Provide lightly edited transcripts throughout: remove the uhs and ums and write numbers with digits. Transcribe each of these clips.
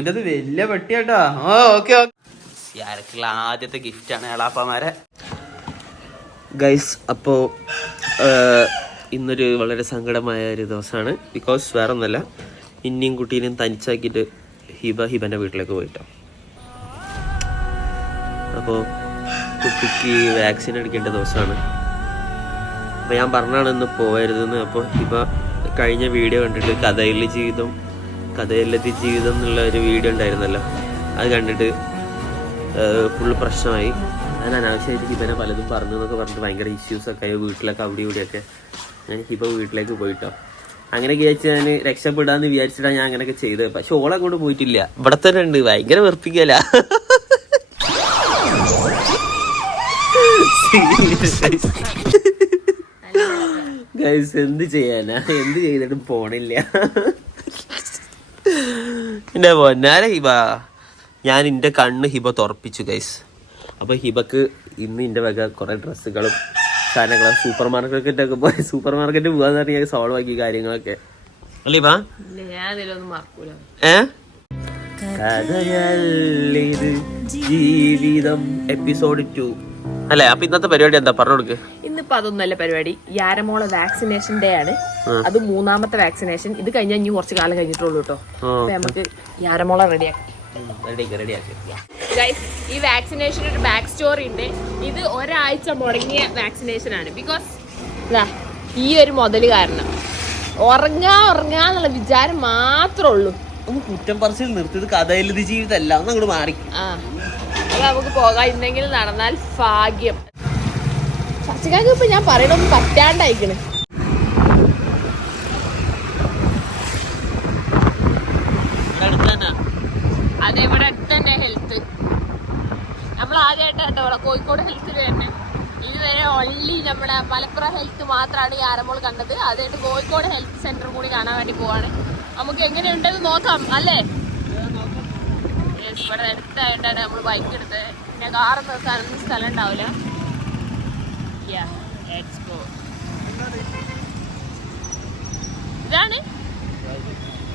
ഇത് വലിയ പെട്ടിയാട്ടോ. ഓക്കെ ആരൊക്കെയുള്ള ആദ്യത്തെ ഗിഫ്റ്റാണ് എളാപ്പമാരെ. ഗൈസ്, അപ്പോൾ ഇന്നൊരു വളരെ സങ്കടമായ ഒരു ദിവസമാണ്. ബിക്കോസ് വേറെ ഒന്നുമല്ല, ഇന്നിയും കുട്ടീനെയും തനിച്ചാക്കിയിട്ട് ഹിബൻ്റെ വീട്ടിലേക്ക് പോയിട്ടോ. അപ്പോൾ കുട്ടിക്ക് വാക്സിൻ എടുക്കേണ്ട ദിവസമാണ്. അപ്പോൾ ഞാൻ പറഞ്ഞാണ് ഇന്ന് പോകരുതെന്ന്. അപ്പോൾ ഹിബ കഴിഞ്ഞ വീഡിയോ കണ്ടിട്ട് കഥയിലെ ജീവിതം എന്നുള്ള ഒരു വീഡിയോ ഉണ്ടായിരുന്നല്ലോ, അത് കണ്ടിട്ട് ഫുള്ള് പ്രശ്നമായി. ഞാൻ അനാവശ്യമായിട്ട് ഹിബനെ പലതും പറഞ്ഞു എന്നൊക്കെ പറഞ്ഞിട്ട് ഭയങ്കര ഇഷ്യൂസൊക്കെ ആയി വീട്ടിലൊക്കെ അവിടെ ഇവിടെയൊക്കെ. ഞാൻ ഹിബ വീട്ടിലേക്ക് പോയിട്ടോ. അങ്ങനെ വിചാരിച്ച് ഞാൻ രക്ഷപ്പെടാന്ന് വിചാരിച്ചിട്ടാണ് ഞാൻ അങ്ങനെയൊക്കെ ചെയ്തത്. പക്ഷെ ഓളങ്ങോട്ട് പോയിട്ടില്ല, ഇവിടെ തന്നെ ഉണ്ട്. ഭയങ്കര വെറുപ്പിക്കല. ഗൈസ്, എന്ത് ചെയ്യാനാ, എന്ത് ചെയ്തിട്ടും പോണില്ല. എന്റെ പൊന്നാര ഹിബ, ഞാൻ എൻ്റെ കണ്ണ് ഹിബ തുറപ്പിച്ചു ഗൈസ്. അപ്പോൾ ഹിബക്ക് ഇന്ന് എൻ്റെ വക കുറേ ഡ്രസ്സുകളും സാധനങ്ങളും സൂപ്പർ മാർക്കറ്റ് പോകാന്ന് പറഞ്ഞാൽ സോൾവ് ആക്കി കാര്യങ്ങളൊക്കെ അല്ലേ ഹിബ? ജീവിതം എപ്പിസോഡ് 2 അല്ലേ? അപ്പൊ ഇന്നത്തെ പരിപാടി എന്താ പറഞ്ഞു കൊടുക്ക്. ഇന്നിപ്പോ അതൊന്നല്ല പരിപാടി, യാരമോളെ വാക്സിനേഷൻ ഡേ ആണ്. അത് 3ാമത്തെ വാക്സിനേഷൻ. ഇത് കഴിഞ്ഞാൽ ഇനി കുറച്ച് കാലം കഴിഞ്ഞിട്ടുള്ളൂ കേട്ടോ. നമുക്ക് യാരമോളെ റെഡിയാക്കി. ഈ വാക്സിനേഷൻ ഒരു ബാക്ക് സ്റ്റോറി ഉണ്ട്. ഇത് ഒരാഴ്ച മുടങ്ങിയ വാക്സിനേഷൻ ആണ്. ബിക്കോസ് ഈ ഒരു മുതല് കാരണം ഉറങ്ങാന്നുള്ള വിചാരം മാത്രമേ ഉള്ളൂ. ഒന്ന് കുറ്റം പറച്ചിൽ നിർത്തിയത് കഥയിലത് ജീവിതമല്ല, ഒന്ന് അങ്ങോട്ട് മാറി. അത് നമുക്ക് പോകാം, ഇന്നെങ്കിലും നടന്നാൽ ഭാഗ്യം. ചർച്ചക്കാർക്ക് ഇപ്പൊ ഞാൻ പറയണൊന്നും പറ്റാണ്ടായിക്കണ്. അതെവിടെ അടുത്ത് തന്നെ ഹെൽത്ത്. നമ്മൾ ആദ്യമായിട്ടോ കോഴിക്കോട് ഹെൽത്തിൽ തന്നെ. ഇതുവരെ ഓൺലി നമ്മുടെ മലപ്പുറം ഹെൽത്ത് മാത്രമാണ് ഈ ആരമോൾ കണ്ടത്. അതായിട്ട് കോഴിക്കോട് ഹെൽത്ത് സെന്റർ കൂടി കാണാൻ വേണ്ടി പോവാണ്. നമുക്ക് എങ്ങനെയുണ്ടെന്ന് നോക്കാം അല്ലേ? ഇവിടെ അടുത്തായിട്ടാണ് നമ്മൾ ബൈക്ക് എടുത്തത്. പിന്നെ കാറ് നിർത്താനൊന്നും സ്ഥലം ഉണ്ടാവില്ല. ഇതാണ്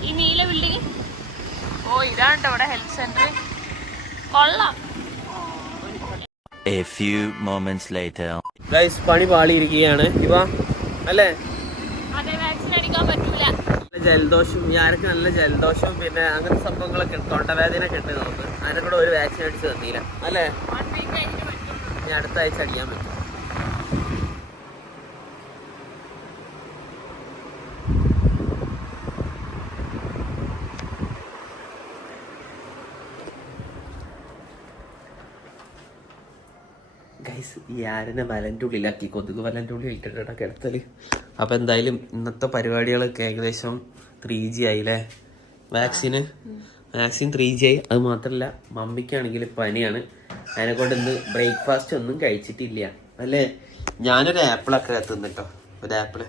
ഈ നീല ബിൽഡിങ്. ഓ, ഇതാണ് ഇവിടെ ഹെൽത്ത് സെന്റർ. കൊള്ളാം. A few moments later. Guys, പണി പാളിയിരിക്കുകയാണ് ഇവ അല്ലേ? അതെ, വാക്സിൻ അടിക്കാൻ പറ്റൂല. ജലദോഷം, ഞാനൊക്കെ നല്ല ജലദോഷം പിന്നെ അങ്ങനത്തെ സംഭവങ്ങളൊക്കെ തൊണ്ടവേദന ഒക്കെ ഉണ്ട്. നമുക്ക് അതിനെ കൂടെ ഒരു വാക്സിൻ അടിച്ച് തന്നില്ല അല്ലേ? ഇനി അടുത്ത ആഴ്ച അടിക്കാൻ പറ്റും. ഗൈസ്, ഈ ആരനെ വലൻ്റെ ഉള്ളിലാക്കി, കൊതുക് വലൻ്റെ ഉള്ളിൽ ഇട്ടിട്ടാ കിടത്തല്. അപ്പം എന്തായാലും ഇന്നത്തെ പരിപാടികളൊക്കെ ഏകദേശം 3G ആയില്ലേ? വാക്സിൻ 3G ആയി. അത് മാത്രമല്ല, മമ്മിക്കാണെങ്കിൽ പനിയാണ്. അതിനെക്കൊണ്ട് ഇന്ന് ബ്രേക്ക്ഫാസ്റ്റ് ഒന്നും കഴിച്ചിട്ടില്ല അല്ലേ? ഞാനൊരു ആപ്പിളൊക്കെ തിന്നിട്ടോ, ഒരു ആപ്പിള്.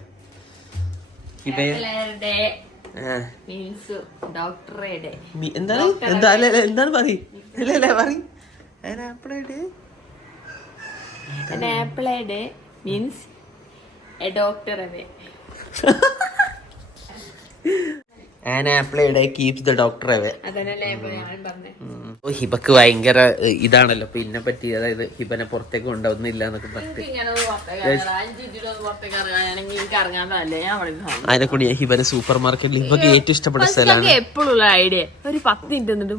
എന്താണ് പറയും? An apple a day means a doctor away. An apple a day keeps the doctor away. അതെന്നല്ലേ ഞാൻ പറഞ്ഞത്. ഹിബക്ക് ഭയങ്കര ഇതാണല്ലോ പിന്നെ പറ്റി, അതായത് ഹിബനെ പുറത്തേക്ക് കൊണ്ടുവന്നില്ല എന്നൊക്കെ പറഞ്ഞിട്ട് അതിനെ കൂടി ഹിബനെ സൂപ്പർ മാർക്കറ്റിൽ ഹിബക്ക് ഏറ്റവും ഇഷ്ടപ്പെട്ട സ്ഥലമാണ്. എപ്പോഴുള്ള ഐഡിയ ഒരു 10 മിനിറ്റ് നിന്നിട്ട്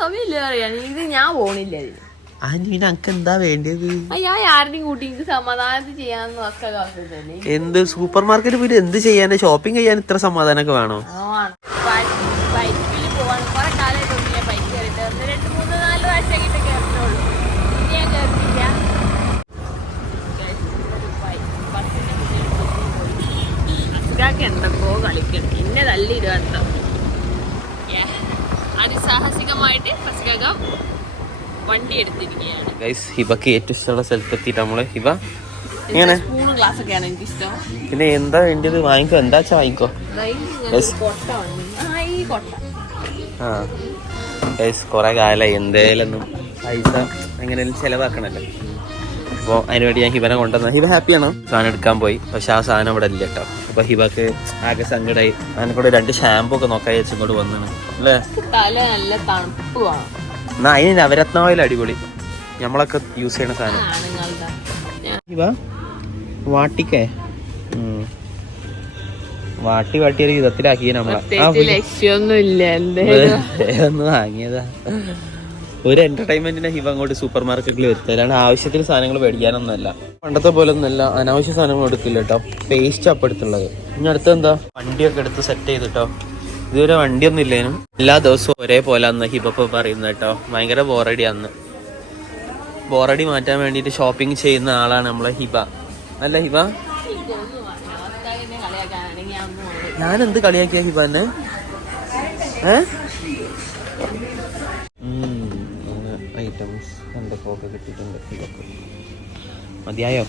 സമയമില്ല അറിയാൻ. ഇത് ഞാൻ പോണില്ല. പിന്നെ അനക്ക് എന്താ വേണ്ടത്? ഞാൻ ആരുടെയും കൂട്ടി സമാധാനത്തിൽ ചെയ്യാന്ന് തന്നെ. എന്ത് സൂപ്പർ മാർക്കറ്റ് പോയിട്ട് എന്ത് ചെയ്യാന്? ഷോപ്പിംഗ് ചെയ്യാൻ ഇത്ര സമാധാനമൊക്കെ വേണോ? ബൈക്കിൽ പോവാൻ കുറെ കാലമായിട്ടൊന്നുമില്ല ബൈക്ക് കയറിയിട്ട്. 2, 3, 4 പ്രാവശ്യമായിട്ട് കയറിട്ടുള്ളൂ. ഇനി ഞാൻ കയറിയില്ല. അസുഖാക്ക് എന്തൊക്കെയോ കളിക്കണം, പിന്നെ തല്ലിടുക എന്തോ. അതിസാഹസികമായിട്ട് അസുഖ വണ്ടി എടുത്തിരിക്കുകയാണ്. ഗൈസ്, ഹിബക്ക് ഏറ്റവും ഇഷ്ടമുള്ള സ്ഥലത്തെത്തിയിട്ട് നമ്മള് ഹിബ ഇങ്ങനെ സ്പൂണും ഗ്ലാസ് ഒക്കെയാണ് എനിക്ക് ഇഷ്ടം. പിന്നെ എന്താ വേണ്ടത് വാങ്ങിക്കോ, എന്താ വെച്ചാ വാങ്ങിക്കോ. ഗൈസ്, കുറെ കാലമായി എന്തേലൊന്നും പൈസ എങ്ങനെയും ചെലവാക്കണല്ലോ. അപ്പോൾ അതിനുവേണ്ടി ഞാൻ ഹിബനെ കൊണ്ടുവന്ന ഹിബ ഹാപ്പിയാണോ? സാധനം എടുക്കാൻ പോയി, പക്ഷെ ആ സാധനം ഇവിടെ ഇല്ല കേട്ടോ. അപ്പൊ ഹിബക്ക് ആകെ സങ്കടമായി. അതിനെക്കൂടെ 2 ഷാമ്പൂ ഒക്കെ നോക്കാൻ വെച്ച് ഇങ്ങോട്ട് വന്നാണ് അല്ലേ. തല നല്ല തണുപ്പുമാണ്. എന്നാ അതിന് നവരത്ന ഓയിൽ അടിപൊളി, നമ്മളൊക്കെ യൂസ് ചെയ്യണ സാധനം. ആണുങ്ങളുടെ ഹിബ വാട്ടിക്കേ വാട്ടി ഒരു വിധത്തിലാക്കിയ നമ്മളെ ലക്ഷ്യമൊന്നും ഇല്ല. ഒന്ന് വാങ്ങിയതാ ഒരു എന്റർടൈൻമെന്റിനെ. ഹിബ അങ്ങോട്ട് സൂപ്പർ മാർക്കറ്റിൽ വരുത്തലാണ്, ആവശ്യത്തിന് സാധനങ്ങൾ മേടിക്കാനൊന്നുമല്ല. പണ്ടത്തെ പോലെ ഒന്നല്ല, അനാവശ്യ സാധനങ്ങൾ എടുക്കില്ല കേട്ടോ. പേസ്റ്റ് അപ്പം എടുത്തുള്ളത്. ഇനി അടുത്ത് എന്താ, വണ്ടിയൊക്കെ എടുത്ത് സെറ്റ് ചെയ്തിട്ടോ. ഇതുവരെ വണ്ടിയൊന്നും ഇല്ലേനും എല്ലാ ദിവസവും ഒരേപോലെ അന്ന് ഹിബ പറയുന്നത് കേട്ടോ. ഭയങ്കര ബോറടിയാന്ന്. ബോറടി മാറ്റാൻ വേണ്ടിയിട്ട് ഷോപ്പിംഗ് ചെയ്യുന്ന ആളാണ് നമ്മളെ ഹിബ, അല്ല ഹിബ? ഞാൻ എന്ത് കളിയാക്കിയ ഹിബന്നെ? ഐറ്റംസ് എന്തൊക്കെ കിട്ടിയിട്ടുണ്ട് ഹിബക്ക്. മതിയായോ?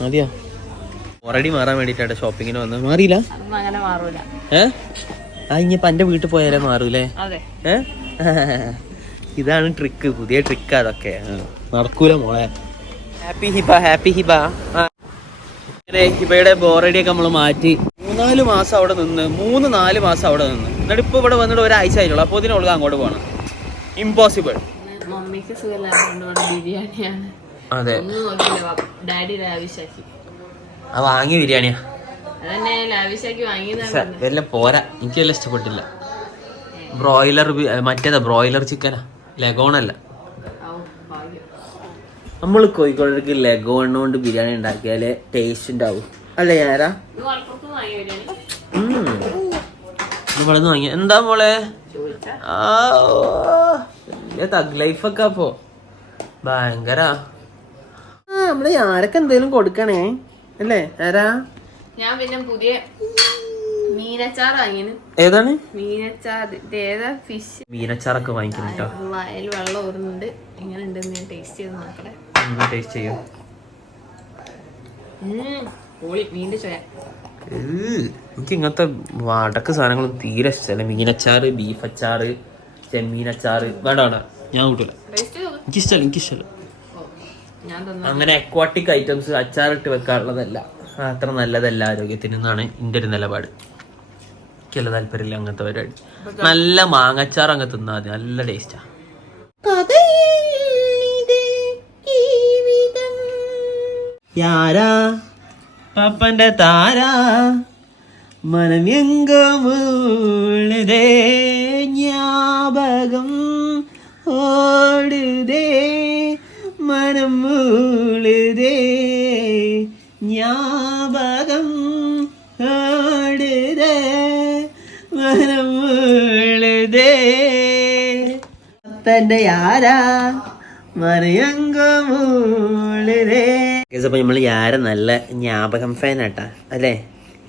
മതിയോ? ബോറടി മാറാൻ വേണ്ടിട്ടാണ് ഷോപ്പിങ്ങിന് വന്നത്. മാറിയില്ല? അങ്ങനെ മാറൂല. ഇനിയിപ്പോ എന്റെ വീട്ടിൽ പോയാലേ മാറൂലേ? ഇതാണ് ട്രിക്ക്, പുതിയ ട്രിക്ക്. അതൊക്കെ നടക്കൂല മോളെ. Happy Hiba, happy Hiba. ഹിബയുടെ ബോറടിയൊക്കെ നമ്മൾ മാറ്റി 3-4 മാസം അവിടെ നിന്ന്, 3-4 മാസം അവിടെ നിന്ന്. എന്നിട്ട് ഇപ്പൊ ഇവിടെ വന്നിട്ട് ഒരാഴ്ച ആയിട്ടുള്ളൂ. അപ്പൊ ഇതിനൊഴുകാൻ അങ്ങോട്ട് പോകണം. ഇമ്പോസിബിൾ. മമ്മിക്ക് സുഖമില്ലാത്തതുകൊണ്ട് ബിരിയാണിയാണ്. അതെ, ഡാഡി ലാവിഷാക്കി വാങ്ങിയ ബിരിയാണിയാ. അതന്നെ ലാവിഷാക്കി വാങ്ങിയതാണ്. വല്ല പോരാ, എനിക്ക് വല്ല ഇഷ്ടപ്പെട്ടില്ല. ബ്രോയിലർ, മറ്റേതാ ബ്രോയിലർ ചിക്കനാ, ലഗോണല്ല. നമ്മൾ കോഴിക്കോടേക്ക് ലഗോൺ കൊണ്ട് ബിരിയാണി ഉണ്ടാക്കിയാലേ ടേസ്റ്റ് ഉണ്ടാവും, അല്ലേ ഞാനാ? ഇവിടെ നിന്ന് വാങ്ങിയ എന്താ മോളെ? തഗ് ലൈഫൊക്കെ അപ്പോ ഭയങ്കര. നമ്മള് ആരൊക്കെ എന്തേലും കൊടുക്കണേ അല്ലേ ആരാ? ഞാൻ പിന്നെ പുതിയ മീനച്ചാർ വാങ്ങിന്. ഏതാണ് മീനച്ചാർ? ഏതാ ഫിഷ്? മീനച്ചാറൊക്കെ വാങ്ങിക്കുന്നു കേട്ടോ. അതിൽ വെള്ളം ഊറുന്നുണ്ട്. എങ്ങനെ ഉണ്ടെന്ന് ഞാൻ ടേസ്റ്റ് ചെയ്ത് നോക്കട്ടെ. ടേസ്റ്റ് ചെയ്യോ? മീൻ്റെ ചോയ. എനിക്ക് ഇങ്ങനത്തെ വടക്ക് സാധനങ്ങളും തീരെ ഇഷ്ടമല്ല. മീനച്ചാറ്, ബീഫ് അച്ചാറ്, ചെമ്മീനച്ചാറ് വേണ്ട വേണ്ട, ഞാൻ കൂട്ടില്ല. എനിക്കിഷ്ടല്ല. അങ്ങനെ അക്വാട്ടിക് ഐറ്റംസ് അച്ചാറിട്ട് വെക്കാനുള്ളതല്ല, അത്ര നല്ലതല്ല ആരോഗ്യത്തിന് എന്നാണ് എൻ്റെ ഒരു നിലപാട്. എനിക്കല്ല താല്പര്യമില്ല അങ്ങനത്തെ പരിപാടി. നല്ല മാങ്ങച്ചാർ അങ്ങ് തിന്നാൽ മതി, നല്ല ടേസ്റ്റാ. യാരാ പപ്പന്റെ താരാ മനം എങ്കോ മൂളുതേ ஞாபகம் ഓടുതേ മനം മൂളുതേ ஞாபகம் ഓടുതേ മനം മൂളുതേ പപ്പന്റെ യാരാ മറിയങ്കോ മൂളുതേ. അപ്പൊ നമ്മൾ യാര നല്ല ജ്ഞാപകം ഫാൻ ആട്ടാ, അല്ലേ?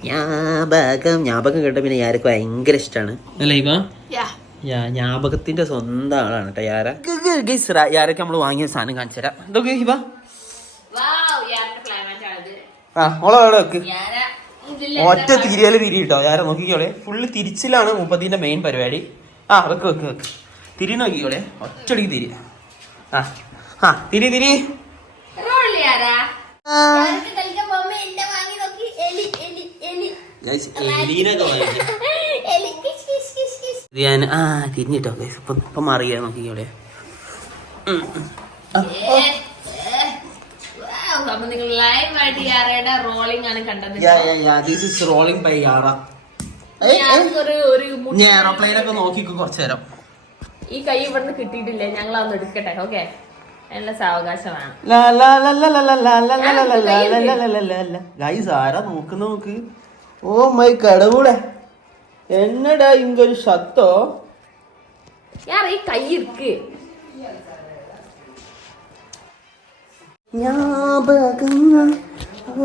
ജ്ഞാപകം കേട്ട പിന്നെ യാരക്ക് ഭയങ്കര ഇഷ്ടമാണ്, അല്ലേ ഇവ? ജ്ഞാപകത്തിന്റെ സ്വന്തം ആളാണ് കേട്ടോ യാര. യാരൊക്കെ നമ്മള് വാങ്ങിയ സാധനം കാണിച്ചു തരാം. ഇതൊക്കെ ഇവ ഒറ്റ തിരിയല് തിരി കിട്ടോ. യാര നോക്കിക്കോളെ, ഫുള്ള് തിരിച്ചിലാണ് മുപ്പതിന്റെ മെയിൻ പരിപാടി. വെക്ക് തിരി നോക്കിക്കോളെ, ഒറ്റടിക്ക് തിരി. തിരി ഞാൻ തിരിഞ്ഞിട്ടോ. ഇപ്പൊ മാറിയാ നോക്കിക്കോളെ. എയർപ്ലെയിനൊക്കെ നോക്കിക്കോ കുറച്ചു നേരം. ഈ കൈ ഇവിടുന്ന് കിട്ടിയിട്ടില്ലേ, ഞങ്ങൾ അതൊന്ന് എടുക്കട്ടെ. ഓക്കെ, നല്ല സാവകാശമാണ്. ആരാ നോക്ക്. ഓ മൈ കടവുളെ, എന്നടാ ഇങ്ങൊരു ശത്തോ. ഈ കൈ ഇருக்கு. ஞாபகம்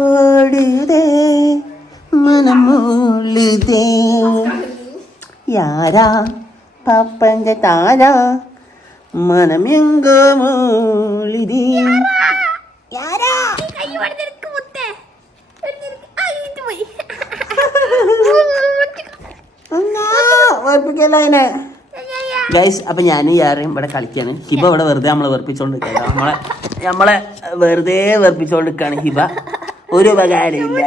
ஓடுதே மனம் மூளுதே யாரா പപ്പന്റെ താരാ മനം എങ്കോ മൂളുതേ. ഗൈസ്, അപ്പൊ ഞാനും യാറയും ഇവിടെ കളിക്കാണ്. ഹിബ ഇവിടെ വെറുതെ നമ്മളെ വെറുപ്പിച്ചോണ്ടിരിക്കുക. നമ്മളെ വെറുതെ വെറുപ്പിച്ചോണ്ടിരിക്കാണ് ഹിബ. ഒരു ഉപകാരമില്ല.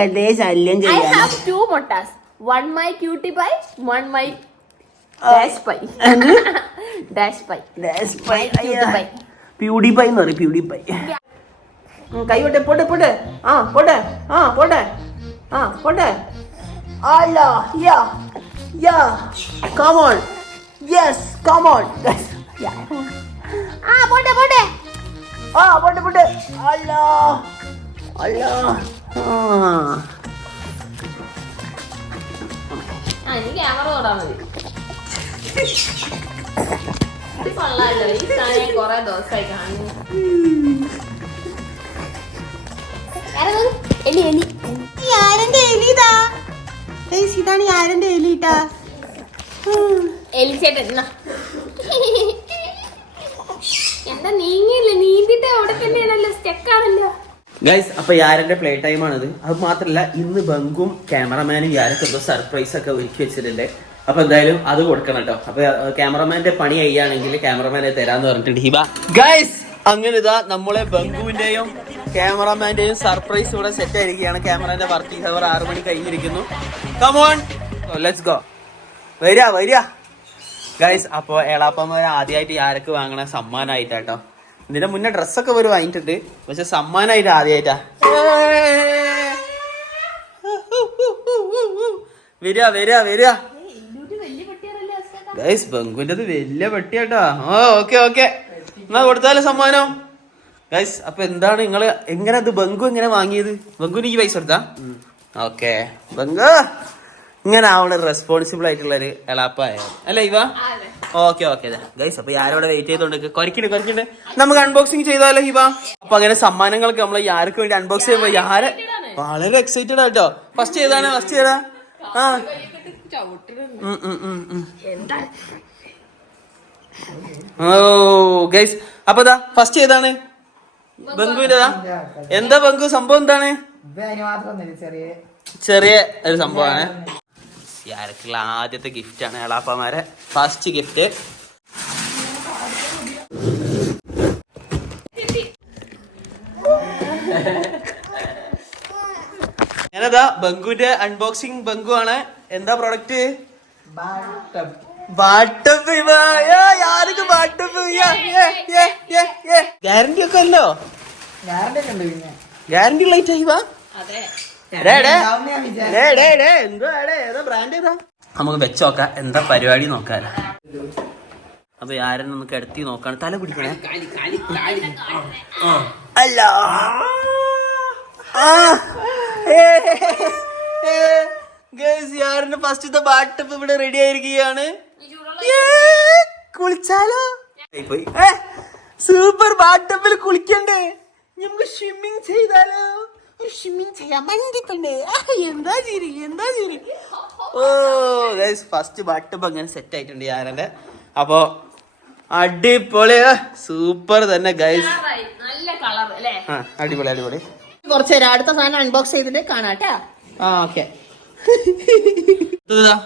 എന്തേ ശല്യം I ചെയ്യാൻ. have 2 mottas. One my cutie pie, one my dash pie. Dash pie. My cutie pie. പ്യൂഡിഫൈ എന്ന് പറയും, പ്യൂഡിഫൈ. കൈ പോട്ടെ പോട്ടെ പോട്ടെ ആ പോട്ടെ ആ പോട്ടെ ആ പോട്ടെ. അല്ല yeah yeah come on yes come on പോട്ടെ പോട്ടെ. ആ പോട്ടെ പോട്ടെ. അല്ല അല്ല ഇനി ക്യാമറ തൊടാൻ മതി. ഇത് കൊള്ളാലോ, ഈ സാധനം കൊറേ ദിവസമായി കാണുന്നു. എലി എലി ആരന്റെ എലിതാ. ഇതാണ് ആരന്റെ എലിട്ടാ. എലിച്ചേട്ടൻ എന്താ നീങ്ങിയില്ല, നീന്തിട്ട് അവിടെ തന്നെയാണല്ലോ, സ്റ്റെക്കാണല്ലോ. ഗൈസ് അപ്പൊ യാരന്റെ പ്ലേ ടൈം ആണിത്. അത് മാത്രല്ല ഇന്ന് ബങ്കും ക്യാമറമാനും യാരൊക്കെ എന്തോ സർപ്രൈസ് ഒക്കെ ഒരുക്കി വെച്ചിട്ടുണ്ട്. അപ്പൊ എന്തായാലും അത് കൊടുക്കണം കേട്ടോ. അപ്പൊ ക്യാമറമാന്റെ പണി കഴിയുകയാണെങ്കിൽ ക്യാമറമാനെ തരാന്ന് പറഞ്ഞിട്ടുണ്ട് ഹിബ. ഗൈസ് അങ്ങനെ ഇതാ നമ്മളെ ബങ്കുവിന്റെയും ക്യാമറമാന്റെയും സർപ്രൈസ് ഇവിടെ സെറ്റ് ആയിരിക്കുകയാണ്. ക്യാമറന്റെ വർക്കിംഗ് അവർ 6 മണി കഴിഞ്ഞിരിക്കുന്നു. Come on let's go. വരിക വരിക ഗൈസ്. അപ്പൊ ഏളാപ്പന്മാർ ആദ്യമായിട്ട് യാരക്ക് വാങ്ങണ സമ്മാനമായിട്ടാട്ടോ. ഇതിന്റെ മുന്നേ ഡ്രസ്സൊക്കെ ഒരു വാങ്ങിയിട്ടുണ്ട്, പക്ഷെ സമ്മാനമായിട്ട് ആദ്യമായിട്ടാ. വരിക വരിക വരിക ഗൈസ്. ബങ്കുവിൻ്റെത് വലിയ പെട്ടിയാട്ടോ. ഓക്കെ ഓക്കെ എന്നാ കൊടുത്താലോ സമ്മാനം ഗൈസ്. അപ്പൊ എന്താണ് നിങ്ങള് എങ്ങനെ അത് ബങ്കു എങ്ങനെ വാങ്ങിയത്? ബങ്കുവിന് ഈ പൈസ കൊടുത്താ? ഓക്കെ ബങ്കു ഇങ്ങനെ ആവണ റെസ്പോൺസിബിൾ ആയിട്ടുള്ള ഒരു എളാപ്പായ അല്ലേ ഇവ? Okay okay guys. അപ്പൊ ആരോടെ വെയിറ്റ് ചെയ്തോണ്ട് കുറയ്ക്കണ്ട് നമുക്ക് അൺബോക്സിങ് ചെയ്താലോ ഹിബ? അപ്പൊ അങ്ങനെ സമ്മാനങ്ങൾക്ക് നമ്മൾ ആർക്ക് വേണ്ടി അൺബോക്സ് ചെയ്യുമ്പോ യാരെ വളരെ എക്സൈറ്റഡ് ആട്ടോ. ഫസ്റ്റ് ഏതാണ്? ഫസ്റ്റ് ഏതാ? ആ ഓ ഗൈസ് അപ്പൊ ഇതാ ഫസ്റ്റ് ഏതാണ്? ബങ്കുവിന്റെതാ. എന്താ ബങ്കു സംഭവം എന്താണ്? ചെറിയ ഒരു സംഭവമാണ്. യാരക്കുള്ള ആദ്യത്തെ ഗിഫ്റ്റ് ആണ് എളാപ്പമാരെ ഫസ്റ്റ് ഗിഫ്റ്റ്. ഞാനതാ ബങ്കുവിന്റെ അൺബോക്സിങ്. ബങ്കു ആണ്. എന്താ പ്രൊഡക്റ്റ്? ഗ്യാരണ്ടി ഒക്കെ അല്ലോ. ഗ്യാരണ്ടി ലൈറ്റ് ആയി വാ. നമുക്ക് വെച്ചോക്കാം എന്താ പരിപാടി നോക്കാലോ. അപ്പൊ ആരെന്ന് ഒന്ന് കിടത്തി നോക്കാണ്. തല പിടിക്കണേ. അല്ല യാറിന്റെ ഫസ്റ്റത്തെ ബാട്ടപ്പ് ഇവിടെ റെഡി ആയിരിക്കുകയാണ്. കുളിച്ചാലോ? സൂപ്പർ ബാട്ടപ്പിൽ കുളിക്കണ്ടേ? നമുക്ക് സ്വിമ്മിങ് ചെയ്താലോ? സ്വിമ്മിങ് ചെയ്യാൻ മണ്ടിപ്പണ്ടേ? എന്താ ചിരി എന്താ ചിരി. ഓ ഗൈസ് ഫസ്റ്റ് ബാട്ടപ്പ് അങ്ങനെ സെറ്റ് ആയിട്ടുണ്ട് യാരന്റെ. അപ്പൊ അടിപൊളി സൂപ്പർ തന്നെ ഗൈസ്. അടിപൊളി അടിപൊളി. കുറച്ച് നേരം അടുത്ത സാധനം അൺബോക്സ് ചെയ്തിട്ട് കാണാട്ടാ. ആ ഓക്കെ.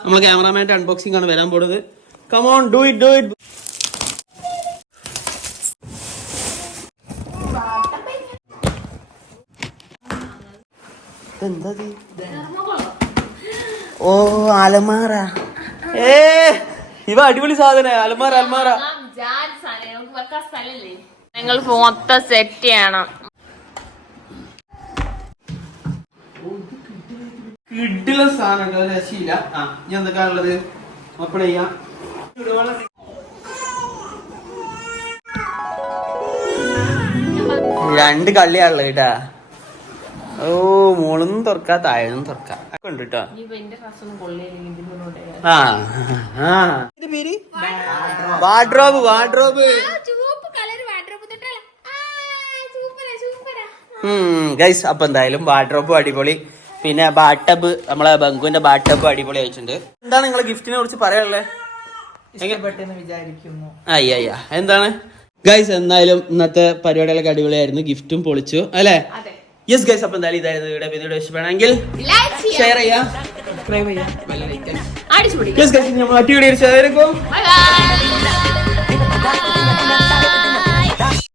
നമ്മളെ ക്യാമറമാന്റെ അൺബോക്സിംഗ് ആണ് വരാൻ പോണത്. Come on do it do it. എന്താ ഓ അലമാര. ഇവ അടിപൊളി സാധന. അലമാര അലമാര നിങ്ങൾ മൊത്തം സെറ്റ് ചെയ്യണം. കിഡിലെ സാധനം രശിയില്ല. ആ ഞാൻ എന്തൊക്കെയാ ഉള്ളത് ഓപ്പൺ ചെയ്യാം. രണ്ട് കള്ളിയാണുള്ളത് കേട്ടാ. ഓ മോളൊന്നും തുറക്കാ താഴെയൊന്നും തുറക്കാം ഉണ്ട് കേട്ടോ. പേര് വാർഡ്രോബ്. Wardrobe guys. അപ്പൊ എന്തായാലും വാർഡ്രോബ് അടിപൊളി. പിന്നെ ബാട്ടബ് നമ്മളെ ബങ്കുവിന്റെ ബാട്ടബ് അടിപൊളി അയച്ചിട്ടുണ്ട്. എന്താണ് നിങ്ങളെ ഗിഫ്റ്റിനെ കുറിച്ച് പറയാനുള്ളത്? അയ്യ എന്താണ് ഗൈസ്? എന്തായാലും ഇന്നത്തെ പരിപാടികളൊക്കെ അടിപൊളിയായിരുന്നു. ഗിഫ്റ്റും പൊളിച്ചു അല്ലേ? Yes guys. അപ്പൊ എന്തായാലും ഇതായിരുന്നു വീഡിയോ. വീഡിയോ ഇഷ്ടപ്പെടുകയാണെങ്കിൽ ഷെയർ ചെയ്യാം, സബ്സ്ക്രൈബ് ചെയ്യാം, ബെൽ ഐക്കൺ അടിച്ചു പിടിക്കുക. യെസ് ഗൈസ് നമ്മൾ മറ്റു വീഡിയോ